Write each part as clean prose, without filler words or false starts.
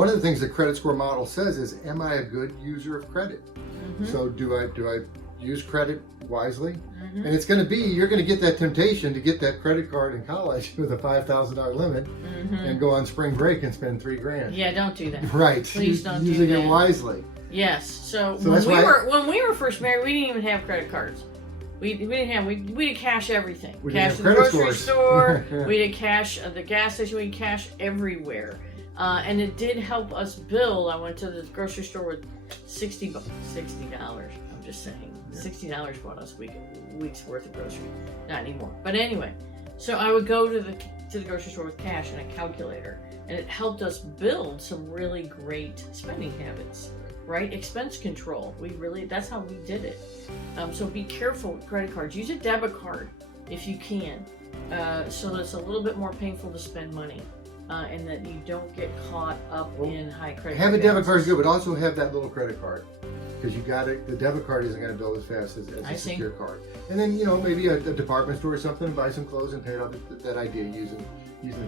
one of the things the credit score model says is, am I a good user of credit? So do I use credit wisely? And it's going to be, you're going to get that temptation to get that credit card in college with a $5,000 limit and go on spring break and spend $3,000. Yeah, don't do that. Right. Please don't do that. Using it wisely. Yes. So that's when we were first married, we didn't even have credit cards. We did cash everything. We Cash didn't at have the grocery credit store. scores. We did cash at the gas station. We did cash everywhere. And it did help us build. I went to the grocery store with $60. I'm just saying. $60 bought us a week's worth of groceries. Not anymore. But anyway, so I would go to the grocery store with cash and a calculator. And it helped us build some really great spending habits. Right? Expense control. That's how we did it. So be careful with credit cards. Use a debit card if you can. So that it's a little bit more painful to spend money. And that you don't get caught up in high credit. Have a debit card is good, but also have that little credit card. Because you got it, the debit card isn't going to build as fast as a secure card. And then, maybe a department store or something, buy some clothes and pay it off. That idea using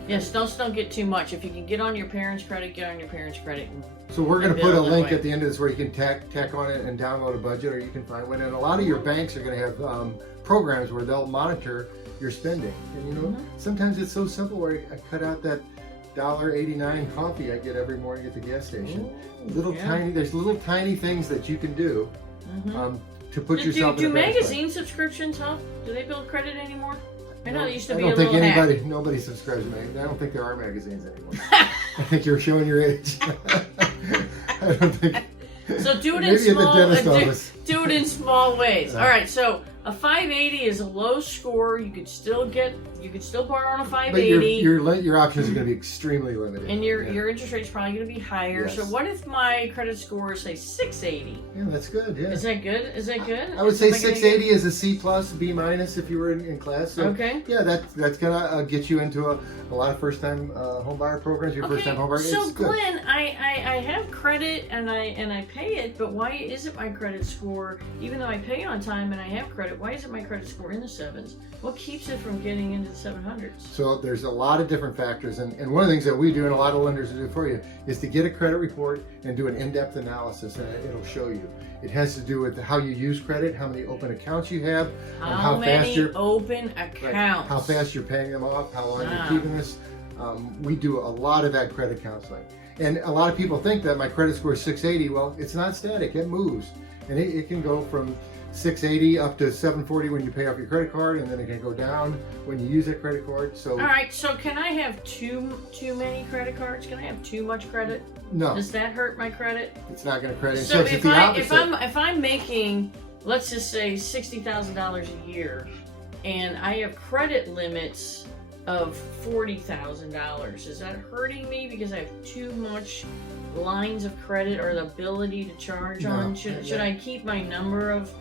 yes, don't get too much. If you can get on your parents' credit, get on your parents' credit. So we're going to put a link at the end of this where you can tack on it and download a budget, or you can find one. And a lot of your banks are going to have programs where they'll monitor your spending. And sometimes it's so simple where I cut out that $1.89 coffee I get every morning at the gas station. There's little tiny things that you can do to put yourself in a better magazine subscriptions help? Do they build credit anymore? I know it used to be a little hack. I don't think nobody subscribes to magazines. I don't think there are magazines anymore. I think you're showing your age. I don't think. So do it maybe in small. At the dentist office. Do it in small ways. All right. So a 580 is a low score. You could still borrow on a 580. But your options are going to be extremely limited. And your interest rate's probably going to be higher. Yes. So what if my credit score is say 680? Yeah, that's good. Yeah. Is that good? I would say 680 is a C+, B- if you were in class. So, okay. Yeah, that's gonna get you into a lot of first-time home buyer programs. First-time home buyer. So it's Glenn, I have credit and I pay it, but why isn't my credit score, even though I pay on time and I have credit, why isn't my credit score in the 7s? What keeps it from getting into the 700s? So there's a lot of different factors, and one of the things that we do and a lot of lenders do for you is to get a credit report and do an in-depth analysis, and it'll show you. It has to do with how you use credit, how many open accounts you have, and how fast you're open accounts. Right, how fast you're paying them off, how long you're keeping this. We do a lot of that credit counseling. And a lot of people think that my credit score is 680. Well, it's not static, it moves. And it can go from 680 up to 740 when you pay off your credit card, and then it can go down when you use that credit card. So, all right. So, can I have too many credit cards? Can I have too much credit? No. Does that hurt my credit? It's not going to credit. So, if I'm making, let's just say $60,000 a year, and I have credit limits of $40,000, is that hurting me because I have too much lines of credit or the ability to charge on? Should I keep my number of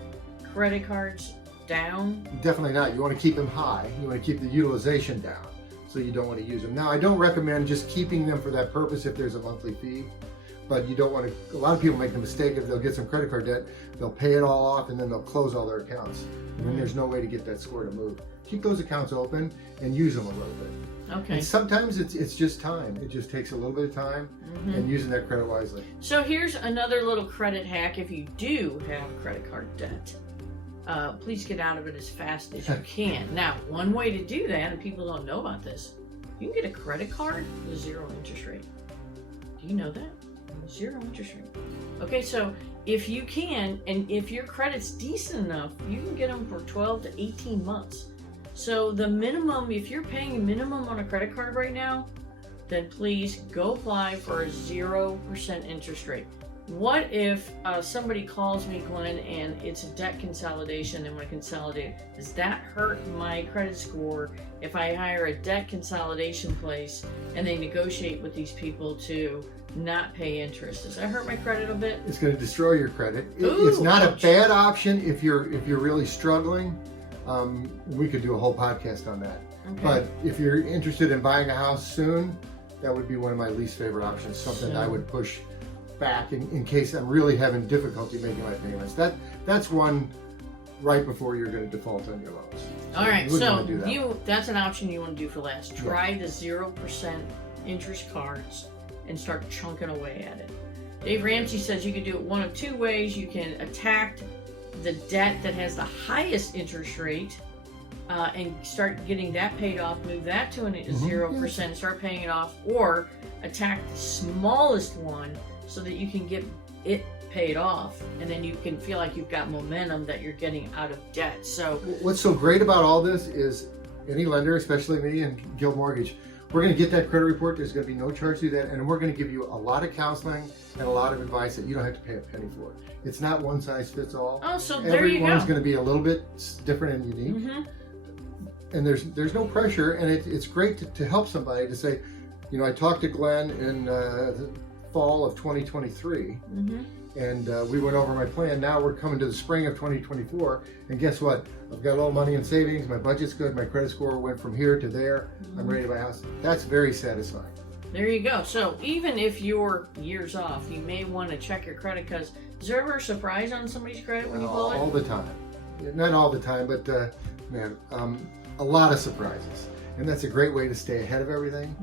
credit cards down? Definitely not. You want to keep them high. You want to keep the utilization down, so you don't want to use them. Now, I don't recommend just keeping them for that purpose if there's a monthly fee, but you don't want to. A lot of people make the mistake if they'll get some credit card debt, they'll pay it all off, and then they'll close all their accounts, and then there's no way to get that score to move. Keep those accounts open and use them a little bit. Okay. And sometimes it's just time. It just takes a little bit of time and using that credit wisely. So here's another little credit hack. If you do have credit card debt, please get out of it as fast as you can. Now, one way to do that, and people don't know about this, you can get a credit card with 0 interest rate. Do you know that? 0 interest rate. Okay, so if you can, and if your credit's decent enough, you can get them for 12 to 18 months. So the minimum, if you're paying a minimum on a credit card right now, then please go apply for a 0% interest rate. What if somebody calls me, Glenn, and it's a debt consolidation, and when I consolidate, does that hurt my credit score if I hire a debt consolidation place and they negotiate with these people to not pay interest? Does that hurt my credit a bit? It's going to destroy your credit. Ooh, it's not a bad option if you're really struggling. We could do a whole podcast on that. Okay. But if you're interested in buying a house soon, that would be one of my least favorite options. Something I would push back in case I'm really having difficulty making my payments. That's one right before you're going to default on your loans. All right, so that's an option you want to do for last. Try the 0% interest cards and start chunking away at it. Dave Ramsey says you can do it one of two ways. You can attack the debt that has the highest interest rate and start getting that paid off, move that to a 0%, start paying it off, or attack the smallest one so that you can get it paid off, and then you can feel like you've got momentum that you're getting out of debt. So what's so great about all this is any lender, especially me and Gill Mortgage, we're going to get that credit report. There's going to be no charge to that, and we're going to give you a lot of counseling and a lot of advice that you don't have to pay a penny for. It's not one size fits all. Oh, so there you go. Everyone's going to be a little bit different and unique. And there's no pressure, and it's great to help somebody to say, you know, I talked to Glenn in the fall of 2023, and we went over my plan. Now we're coming to the spring of 2024, and guess what? I've got a little money in savings, my budget's good, my credit score went from here to there, I'm ready to buy a house. That's very satisfying. There you go. So even if you're years off, you may want to check your credit, because is there ever a surprise on somebody's credit when you pull it? All the time. Not all the time, but man, a lot of surprises. And that's a great way to stay ahead of everything.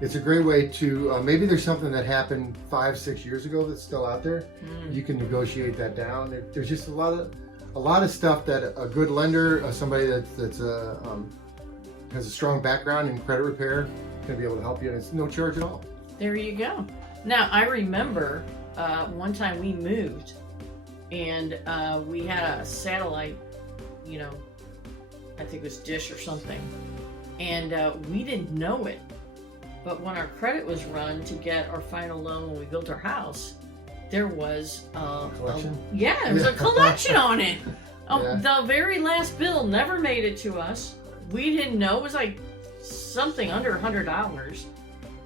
It's a great way to, maybe there's something that happened 5-6 years ago that's still out there. You can negotiate that down. There's just a lot of stuff that a good lender, somebody that's has a strong background in credit repair, can be able to help you, and it's no charge at all. There you go. Now, I remember one time we moved, and we had a satellite, you know, I think it was dish or something, and we didn't know it. But when our credit was run to get our final loan when we built our house, there was a collection. It was a collection on it. The very last bill never made it to us. We didn't know. It was like something under $100.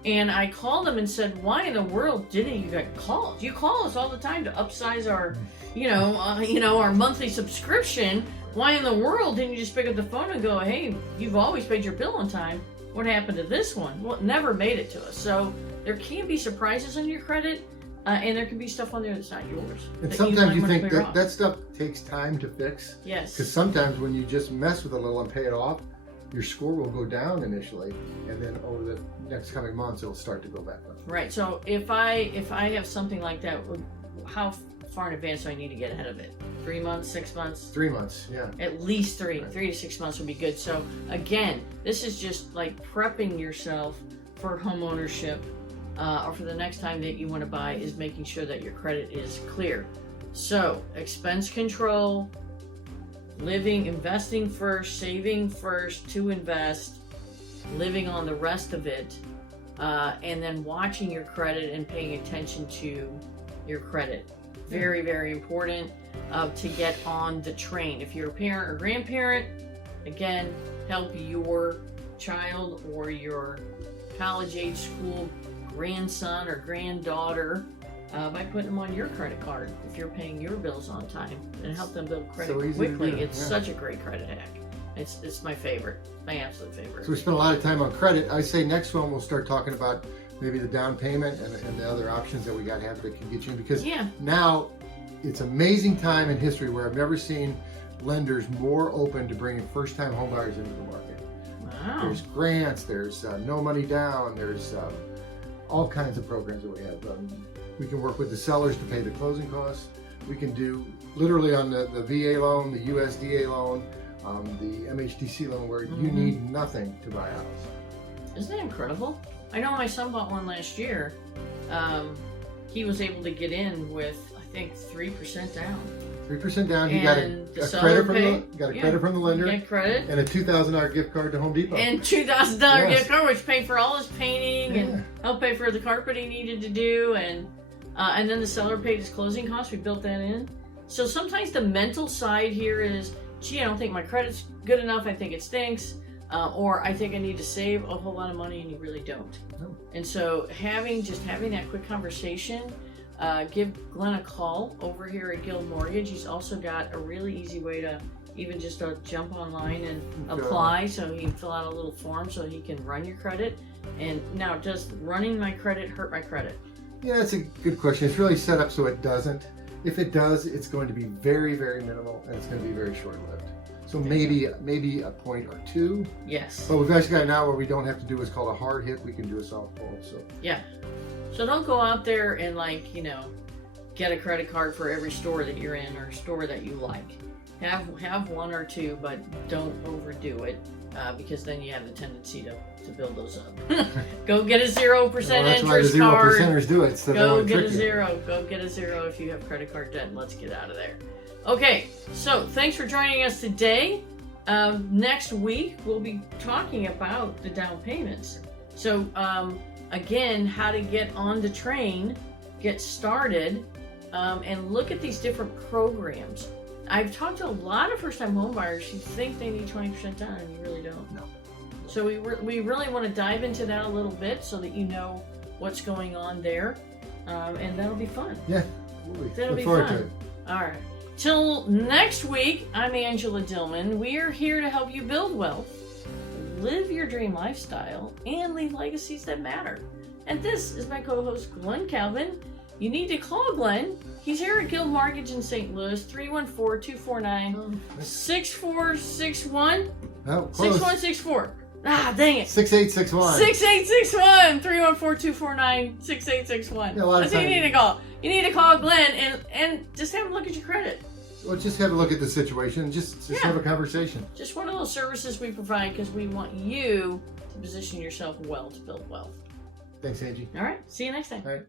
And I called them and said, why in the world didn't you get called? You call us all the time to upsize our, our monthly subscription. Why in the world didn't you just pick up the phone and go, hey, you've always paid your bill on time. What happened to this one? Well, it never made it to us. So there can be surprises on your credit, and there can be stuff on there that's not yours. And sometimes you think that stuff takes time to fix. Yes. Because sometimes when you just mess with a little and pay it off, your score will go down initially, and then over the next coming months, it'll start to go back up. Right. So if I have something like that, how far in advance do I need to get ahead of it? 3 months, 6 months? 3 months, yeah. At least three. Right. 3 to 6 months would be good. So again, this is just like prepping yourself for home ownership, or for the next time that you want to buy, is making sure that your credit is clear. So expense control, investing first, saving first to invest, living on the rest of it, and then watching your credit and paying attention to your credit. Very, very important to get on the train. If you're a parent or grandparent, again, help your child or your college-age school grandson or granddaughter by putting them on your credit card if you're paying your bills on time, and help them build credit quickly. It's such a great credit hack. It's my favorite, my absolute favorite. So we spent a lot of time on credit. I say next one we'll start talking about maybe the down payment and the other options that we got to have that can get you in, because now it's amazing time in history where I've never seen lenders more open to bringing first-time home buyers into the market. Wow. There's grants, there's no money down, there's all kinds of programs that we have. We can work with the sellers to pay the closing costs. We can do literally on the VA loan, the USDA loan, the MHDC loan, where you need nothing to buy a house. Isn't that incredible? I know my son bought one last year. He was able to get in with, I think, 3% down. 3% down. He got a credit from the lender. Get credit. And a $2,000 gift card to Home Depot. And $2,000 gift card, which paid for all his painting and helped pay for the carpet he needed to do, and then the seller paid his closing costs. We built that in. So sometimes the mental side here is, gee, I don't think my credit's good enough. I think it stinks. Or I think I need to save a whole lot of money, and you really don't. No. And so having that quick conversation, give Glenn a call over here at Gill Mortgage. He's also got a really easy way to even just jump online and apply, so he can fill out a little form so he can run your credit. And now, does running my credit hurt my credit? Yeah, that's a good question. It's really set up so it doesn't. If it does, it's going to be very, very minimal, and it's going to be very short-lived. So maybe a point or two. Yes. But we've actually got now where we don't have to do what's called a hard hit. We can do a soft pull. So yeah. So don't go out there and get a credit card for every store that you're in or store that you like. Have one or two, but don't overdo it because then you have the tendency to build those up. Go get a 0% that's interest why the card. 0%ers do it. So Go get a zero. Go get a zero if you have credit card debt. And let's get out of there. Okay, so thanks for joining us today. Next week we'll be talking about the down payments. So again, how to get on the train, get started, and look at these different programs. I've talked to a lot of first-time homebuyers who think they need 20% down, and you really don't. No. So we really want to dive into that a little bit so that you know what's going on there, and that'll be fun. Yeah, that'll be forward fun. to it. All right. Till next week, I'm Angela Dillmon. We are here to help you build wealth, live your dream lifestyle, and leave legacies that matter. And this is my co-host, Glenn Calvin. You need to call Glenn. He's here at Guild Mortgage in St. Louis, 314-249-6461. Oh, close. 6164. Ah, dang it. 6861. 6861. 314-249-6861. Yeah, a lot of That's who you times- need to call. You need to call Glenn and just have him look at your credit. Well, just have a look at the situation. Just have a conversation. Just one of those services we provide because we want you to position yourself well to build wealth. Thanks, Angie. All right. See you next time. All right.